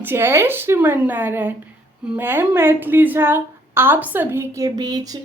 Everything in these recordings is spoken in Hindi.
जय श्रीमन नारायण। मैं मैथिली झा आप सभी के बीच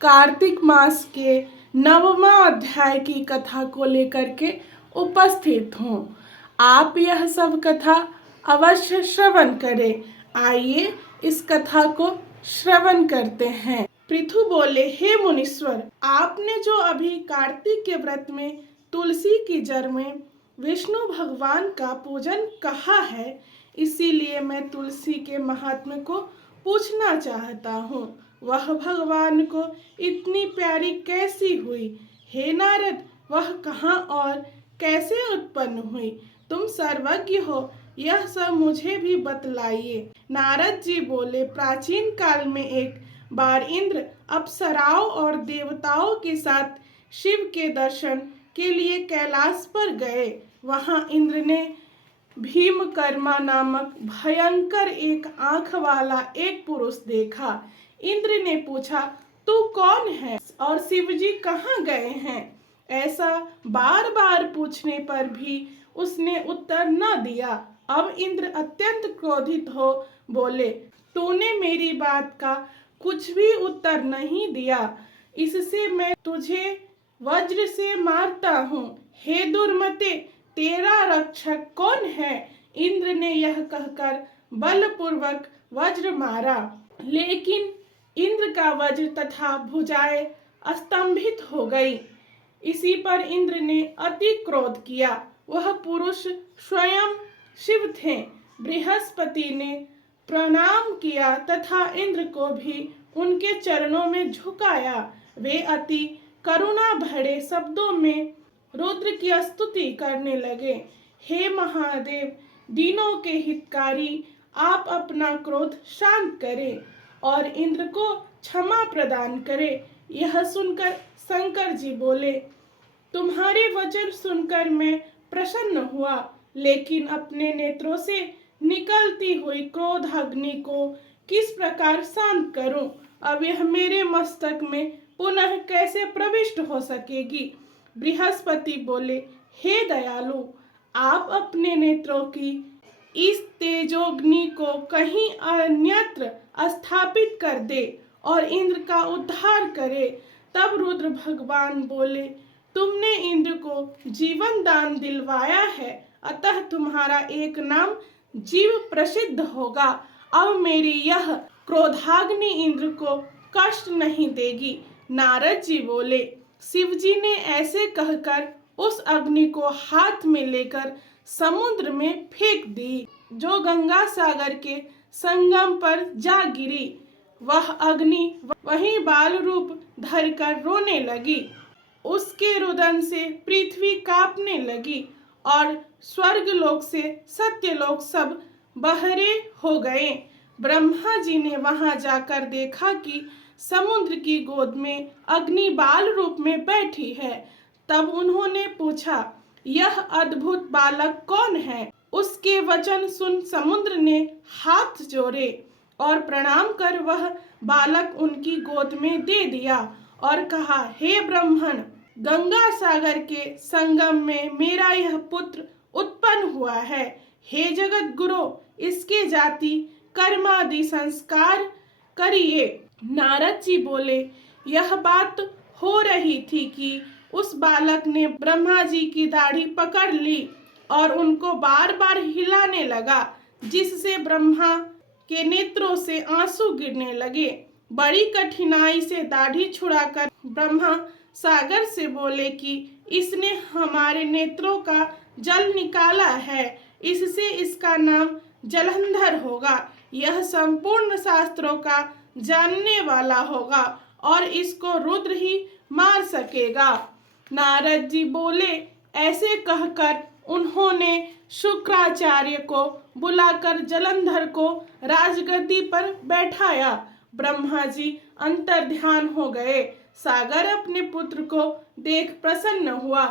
कार्तिक मास के 9वां अध्याय की कथा को लेकर के उपस्थित हूँ। आप यह सब कथा अवश्य श्रवण करें। आइए इस कथा को श्रवण करते हैं। पृथु बोले, हे मुनीश्वर, आपने जो अभी कार्तिक के व्रत में तुलसी की जड़ में विष्णु भगवान का पूजन कहा है, इसीलिए मैं तुलसी के महात्म्य को पूछना चाहता हूँ। वह भगवान को इतनी प्यारी कैसी हुई? हे नारद, वह कहाँ और कैसे उत्पन्न हुई? तुम सर्वज्ञ हो, यह सब मुझे भी बतलाइए। नारद जी बोले, प्राचीन काल में एक बार इंद्र अप्सराओं और देवताओं के साथ शिव के दर्शन के लिए कैलाश पर गए। वहां इंद्र ने भीमकर्मा नामक भयंकर एक आंख वाला एक पुरुष देखा। इंद्र ने पूछा, तू कौन है और शिवजी कहाँ गए हैं? ऐसा बार बार पूछने पर भी उसने उत्तर न दिया। अब इंद्र अत्यंत क्रोधित हो बोले, तूने मेरी बात का कुछ भी उत्तर नहीं दिया, इससे मैं तुझे वज्र से मारता हूँ। हे दुर्मते, तेरा रक्षक कौन है? इंद्र ने यह कहकर बलपूर्वक वज्र मारा, लेकिन इंद्र का वज्र तथा भुजाएं स्तंभित हो गई। इसी पर इंद्र ने अति क्रोध किया। वह पुरुष स्वयं शिव थे। बृहस्पति ने प्रणाम किया तथा इंद्र को भी उनके चरणों में झुकाया। वे अति करुणा भरे शब्दों में रुद्र की स्तुति करने लगे। हे महादेव, दीनों के हितकारी, आप अपना क्रोध शांत करें और इंद्र को क्षमा प्रदान करें। यह सुनकर शंकर जी बोले, तुम्हारे वचन सुनकर मैं प्रसन्न हुआ, लेकिन अपने नेत्रों से निकलती हुई क्रोध अग्नि को किस प्रकार शांत करूं? अब यह मेरे मस्तक में पुनः कैसे प्रविष्ट हो सकेगी? बृहस्पति बोले, हे दयालु, आप अपने नेत्रों की इस तेजोग्नि को कहीं अन्यत्र स्थापित कर दे और इंद्र का उद्धार करे। तब रुद्र भगवान बोले, तुमने इंद्र को जीवन दान दिलवाया है, अतः तुम्हारा एक नाम जीव प्रसिद्ध होगा। अब मेरी यह क्रोधाग्नि इंद्र को कष्ट नहीं देगी। नारद जी बोले, शिवजी ने ऐसे कहकर उस अग्नि को हाथ में लेकर समुद्र में फेंक दी, जो गंगा सागर के संगम पर जा गिरी। वह अग्नि वहीं बाल रूप धरकर रोने लगी। उसके रुदन से पृथ्वी कांपने लगी और स्वर्गलोक से सत्यलोक सब बहरे हो गए। ब्रह्मा जी ने वहां जाकर देखा कि समुद्र की गोद में अग्नि बाल रूप में बैठी है। तब उन्होंने पूछा, यह अद्भुत बालक कौन है? उसके वचन सुन समुद्र ने हाथ जोड़े और प्रणाम कर वह बालक उनकी गोद में दे दिया और कहा, हे ब्राह्मण, गंगा सागर के संगम में मेरा यह पुत्र उत्पन्न हुआ है। हे जगत गुरु, इसके जाति कर्मादि संस्कार करिए। नारद जी बोले, यह बात हो रही थी कि उस बालक ने ब्रह्मा जी की दाढ़ी पकड़ ली और उनको बार बार हिलाने लगा, जिससे ब्रह्मा के नेत्रों से आंसू गिरने लगे। बड़ी कठिनाई से दाढ़ी छुड़ाकर ब्रह्मा सागर से बोले कि इसने हमारे नेत्रों का जल निकाला है, इससे इसका नाम जलंधर होगा। यह संपूर्ण शास्त्रों का जानने वाला होगा और इसको रुद्र ही मार सकेगा। नारद जी बोले, ऐसे कहकर उन्होंने शुक्राचार्य को बुलाकर जलंधर को राजगद्दी पर बैठाया। ब्रह्मा जी अंतर्ध्यान हो गए। सागर अपने पुत्र को देख प्रसन्न हुआ।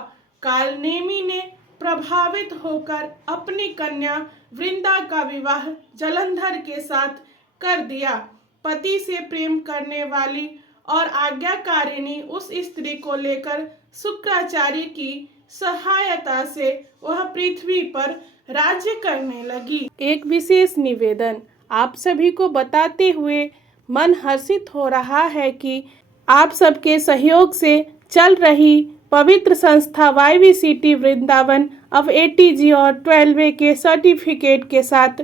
कालनेमी ने प्रभावित होकर अपनी कन्या वृंदा का विवाह जलंधर के साथ कर दिया। पति से प्रेम करने वाली और आज्ञाकारिणी उस स्त्री को लेकर शुक्राचार्य की सहायता से वह पृथ्वी पर राज्य करने लगी। एक विशेष निवेदन आप सभी को बताते हुए मन हर्षित हो रहा है कि आप सबके सहयोग से चल रही पवित्र संस्था YVCT वृंदावन अब ATG और 12A के सर्टिफिकेट के साथ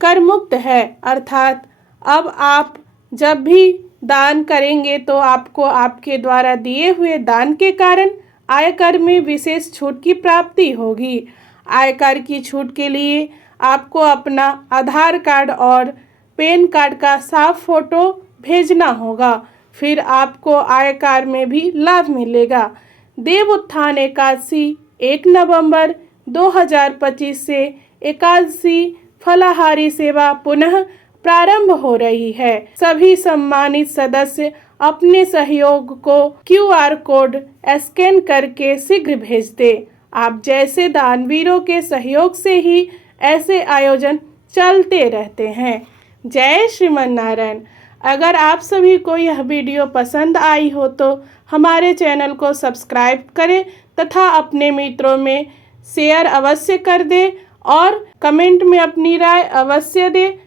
कर मुक्त है। अर्थात अब आप जब भी दान करेंगे तो आपको आपके द्वारा दिए हुए दान के कारण आयकर में विशेष छूट की प्राप्ति होगी। आयकर की छूट के लिए आपको अपना आधार कार्ड और पैन कार्ड का साफ फोटो भेजना होगा, फिर आपको आयकर में भी लाभ मिलेगा। देव उत्थान एकादशी 1 नवंबर 2025 से एकादशी फलाहारी सेवा पुनः प्रारंभ हो रही है। सभी सम्मानित सदस्य अपने सहयोग को QR कोड स्कैन करके शीघ्र भेज दे। आप जैसे दानवीरों के सहयोग से ही ऐसे आयोजन चलते रहते हैं। जय श्रीमन नारायण। अगर आप सभी को यह वीडियो पसंद आई हो तो हमारे चैनल को सब्सक्राइब करें तथा अपने मित्रों में शेयर अवश्य कर दें और कमेंट में अपनी राय अवश्य दें।